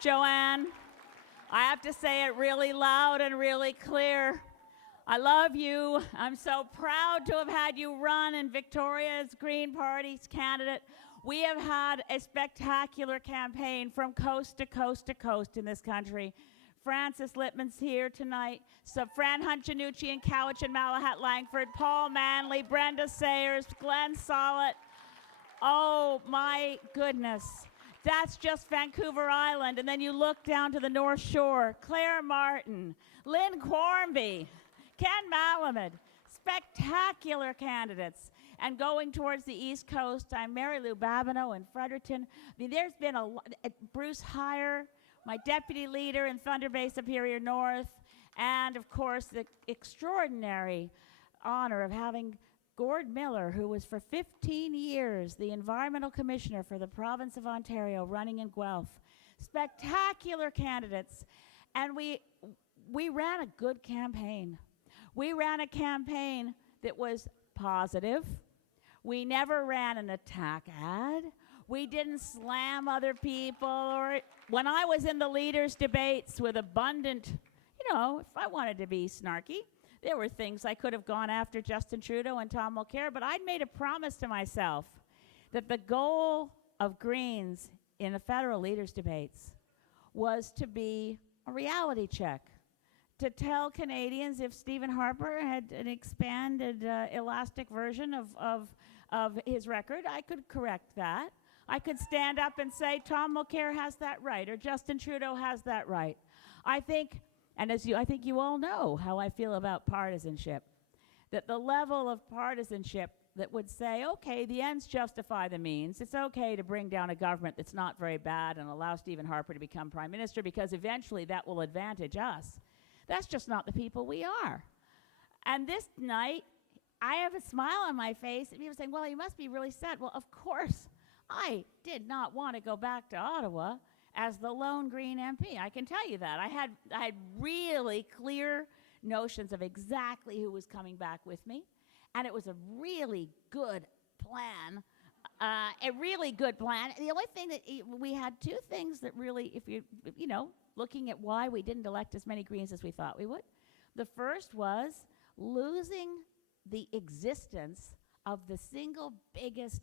Joanne, I have to say it really loud and really clear. I love you. I'm so proud to have had you run in Victoria's Green Party's candidate. We have had a spectacular campaign from coast to coast to coast in this country. Francis Littman's here tonight. So Fran Hunt-Janucci and Cowich and Malahat Langford, Paul Manley, Brenda Sayers, Glenn Sollett. Oh my goodness. That's just Vancouver Island. And then you look down to the North Shore. Claire Martin, Lynn Quarmby, Ken Malamud. Spectacular candidates. And going towards the East Coast, I'm Mary Lou Babineau in Fredericton. I mean, there's been Bruce Heyer, my deputy leader in Thunder Bay Superior North, and of course the extraordinary honor of having Gord Miller, who was for 15 years the environmental commissioner for the province of Ontario, running in Guelph. Spectacular candidates. And we ran a good campaign. We ran a campaign that was positive. We never ran an attack ad. We didn't slam other people. When I was in the leaders' debates with abundant, if I wanted to be snarky, there were things I could have gone after Justin Trudeau and Tom Mulcair, but I'd made a promise to myself that the goal of Greens in the federal leaders' debates was to be a reality check, to tell Canadians if Stephen Harper had an expanded, elastic version of his record, I could correct that. I could stand up and say Tom Mulcair has that right, or Justin Trudeau has that right. I think, and I think you all know how I feel about partisanship, that the level of partisanship that would say, okay, the ends justify the means. It's okay to bring down a government that's not very bad and allow Stephen Harper to become prime minister because eventually that will advantage us. That's just not the people we are. And this night, I have a smile on my face, and people saying, well, you must be really sad. Well, of course, I did not want to go back to Ottawa as the lone Green MP. I can tell you that. I had really clear notions of exactly who was coming back with me, and it was a really good plan. A really good plan. The only thing that we had two things that really, if you looking at why we didn't elect as many Greens as we thought we would. The first was losing the existence of the single biggest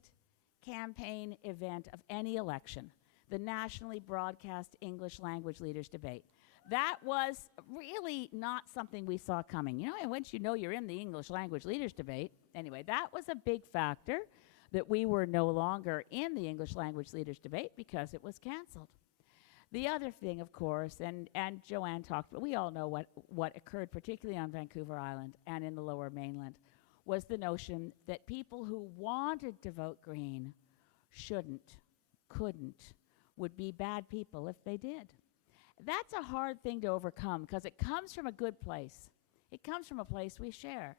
campaign event of any election, the nationally broadcast English language leaders debate. That was really not something we saw coming. And once you're in the English language leaders debate, anyway, that was a big factor that we were no longer in the English language leaders debate because it was canceled. The other thing, of course, and Joanne talked, but we all know what occurred, particularly on Vancouver Island and in the Lower Mainland, was the notion that people who wanted to vote Green shouldn't, couldn't, would be bad people if they did. That's a hard thing to overcome because it comes from a good place. It comes from a place we share,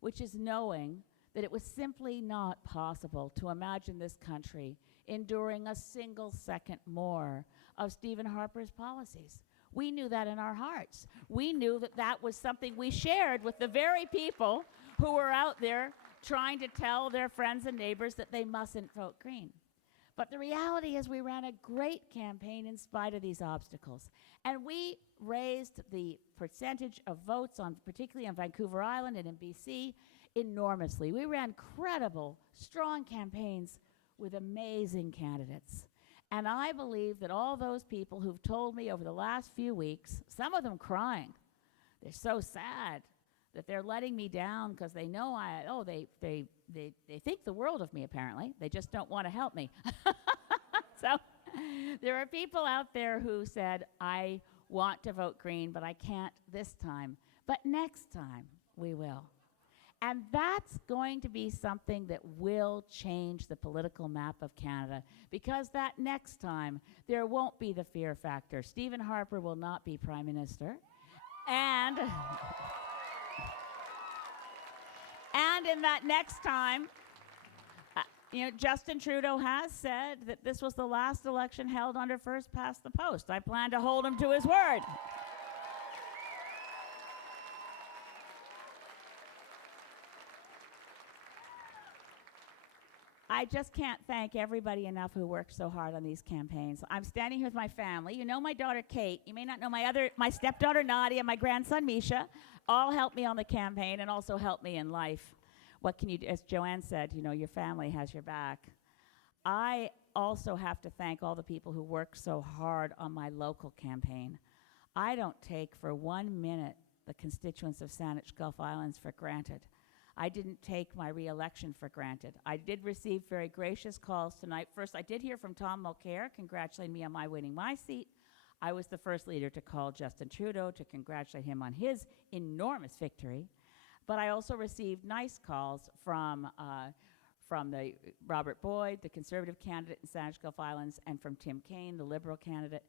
which is knowing that it was simply not possible to imagine this country enduring a single second more of Stephen Harper's policies. We knew that in our hearts. We knew that that was something we shared with the very people who were out there trying to tell their friends and neighbors that they mustn't vote Green. But the reality is we ran a great campaign in spite of these obstacles. And we raised the percentage of votes, particularly on Vancouver Island and in BC, enormously. We ran credible, strong campaigns with amazing candidates. And I believe that all those people who've told me over the last few weeks, some of them crying, they're so sad that they're letting me down because they know they think the world of me, apparently. They just don't want to help me. So there are people out there who said, I want to vote Green, but I can't this time. But next time, we will. And that's going to be something that will change the political map of Canada, because that next time, there won't be the fear factor. Stephen Harper will not be Prime Minister. And in that next time, Justin Trudeau has said that this was the last election held under first past the post. I plan to hold him to his word. I just can't thank everybody enough who worked so hard on these campaigns. I'm standing here with my family. You know my daughter Kate. You may not know my stepdaughter Nadia, my grandson Misha. All helped me on the campaign and also helped me in life. What can you do? As Joanne said, you know, your family has your back. I also have to thank all the people who worked so hard on my local campaign. I don't take for 1 minute the constituents of Saanich-Gulf Islands for granted. I didn't take my re-election for granted. I did receive very gracious calls tonight. First, I did hear from Tom Mulcair congratulating me on my winning my seat. I was the first leader to call Justin Trudeau to congratulate him on his enormous victory. But I also received nice calls from the Robert Boyd, the Conservative candidate in Saanich-Gulf Islands, and from Tim Kaine, the Liberal candidate.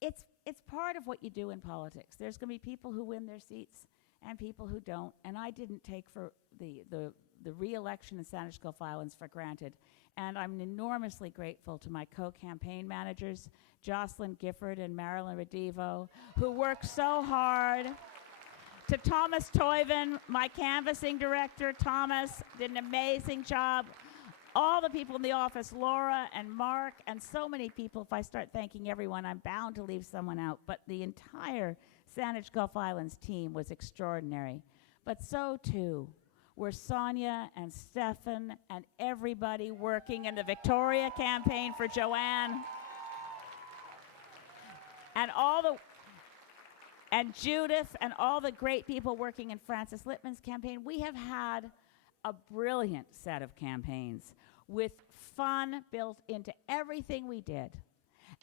It's part of what you do in politics. There's going to be people who win their seats and people who don't, and I didn't take for the re-election in Saanich-Gulf Islands for granted. And I'm enormously grateful to my co-campaign managers, Jocelyn Gifford and Marilyn Redivo, who worked so hard. To Thomas Toiven, my canvassing director. Thomas did an amazing job. All the people in the office, Laura and Mark, and so many people. If I start thanking everyone, I'm bound to leave someone out. But the entire Saanich-Gulf Islands team was extraordinary. But so, too, were Sonia and Stefan and everybody working in the Victoria campaign for Joanne. And Judith and all the great people working in Francis Littman's campaign. We have had a brilliant set of campaigns with fun built into everything we did.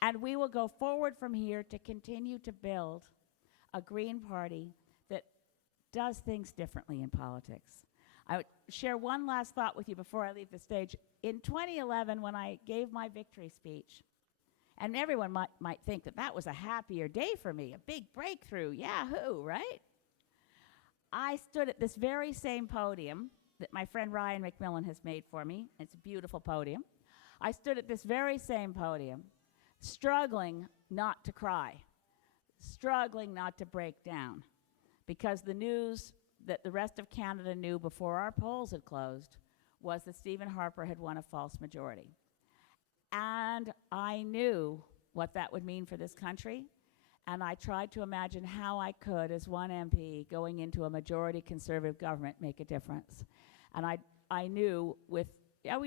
And we will go forward from here to continue to build a Green Party that does things differently in politics. I would share one last thought with you before I leave the stage. In 2011, when I gave my victory speech, and everyone might think that was a happier day for me, a big breakthrough, yahoo, right? I stood at this very same podium that my friend Ryan McMillan has made for me. It's a beautiful podium. I stood at this very same podium, struggling not to cry, struggling not to break down, because the news that the rest of Canada knew before our polls had closed was that Stephen Harper had won a false majority. And I knew what that would mean for this country, and I tried to imagine how I could, as one MP, going into a majority Conservative government, make a difference. And I knew we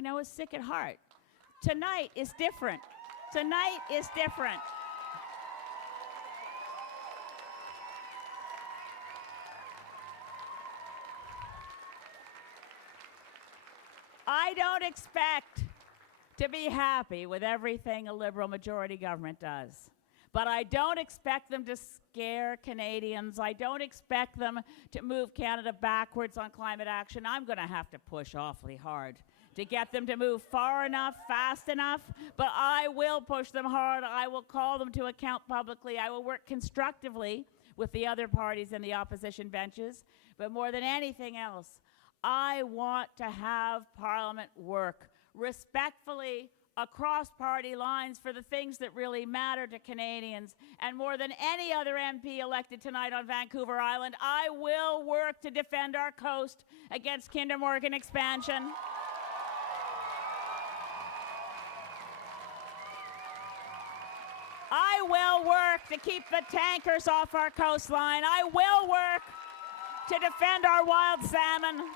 know is sick at heart. Tonight is different. Tonight is different. I don't expect to be happy with everything a Liberal majority government does. But I don't expect them to scare Canadians. I don't expect them to move Canada backwards on climate action. I'm going to have to push awfully hard to get them to move far enough, fast enough. But I will push them hard. I will call them to account publicly. I will work constructively with the other parties in the opposition benches. But more than anything else, I want to have Parliament work respectfully across party lines for the things that really matter to Canadians. And more than any other MP elected tonight on Vancouver Island, I will work to defend our coast against Kinder Morgan expansion. I will work to keep the tankers off our coastline. I will work to defend our wild salmon.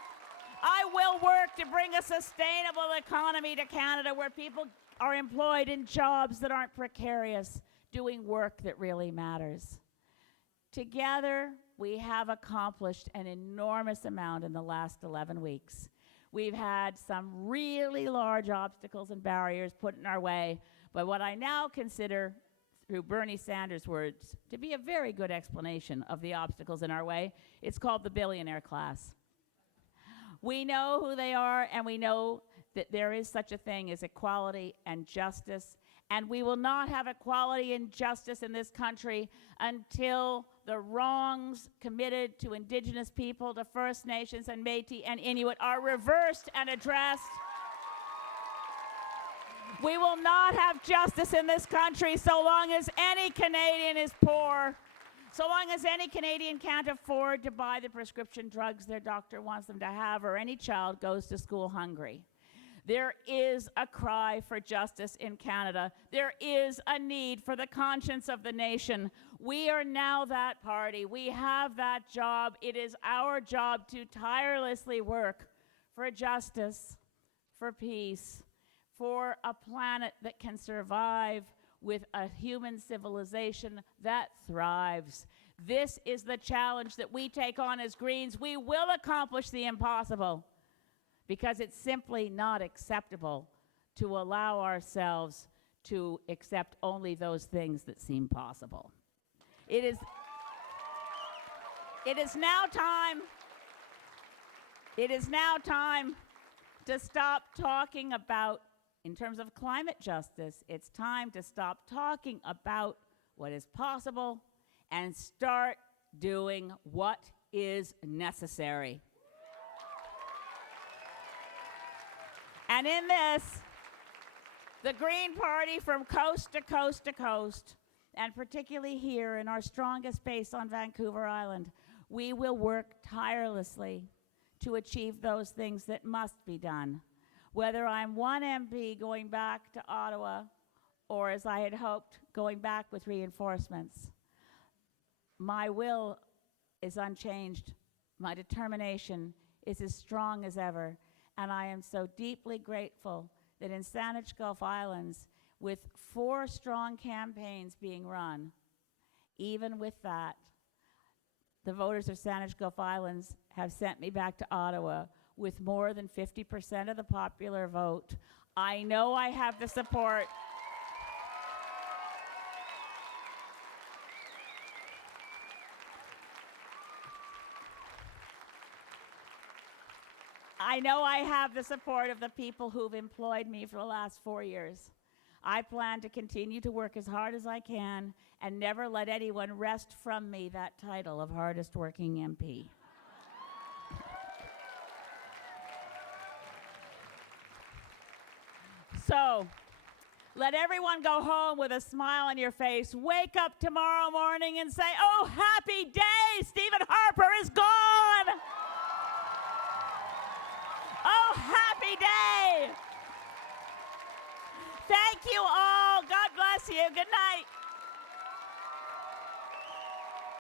I will work to bring a sustainable economy to Canada where people are employed in jobs that aren't precarious, doing work that really matters. Together, we have accomplished an enormous amount in the last 11 weeks. We've had some really large obstacles and barriers put in our way, but what I now consider, through Bernie Sanders' words, to be a very good explanation of the obstacles in our way, it's called the billionaire class. We know who they are, and we know that there is such a thing as equality and justice, and we will not have equality and justice in this country until the wrongs committed to Indigenous people, to First Nations and Métis and Inuit are reversed and addressed. We will not have justice in this country so long as any Canadian is poor. So long as any Canadian can't afford to buy the prescription drugs their doctor wants them to have, or any child goes to school hungry. There is a cry for justice in Canada. There is a need for the conscience of the nation. We are now that party. We have that job. It is our job to tirelessly work for justice, for peace, for a planet that can survive with a human civilization that thrives. This is the challenge that we take on as Greens. We will accomplish the impossible because it's simply not acceptable to allow ourselves to accept only those things that seem possible. It is now time to stop talking about, in terms of climate justice, it's time to stop talking about what is possible and start doing what is necessary. And in this, the Green Party from coast to coast to coast, and particularly here in our strongest base on Vancouver Island, we will work tirelessly to achieve those things that must be done. Whether I'm one MP going back to Ottawa, or as I had hoped, going back with reinforcements, my will is unchanged. My determination is as strong as ever. And I am so deeply grateful that in Saanich-Gulf Islands, with 4 strong campaigns being run, even with that, the voters of Saanich-Gulf Islands have sent me back to Ottawa with more than 50% of the popular vote. I know I have the support. I know I have the support of the people who've employed me for the last 4 years. I plan to continue to work as hard as I can and never let anyone wrest from me that title of hardest working MP. So, let everyone go home with a smile on your face. Wake up tomorrow morning and say, "Oh, happy day, Stephen Harper is gone." Oh, happy day. Thank you all. God bless you. Good night.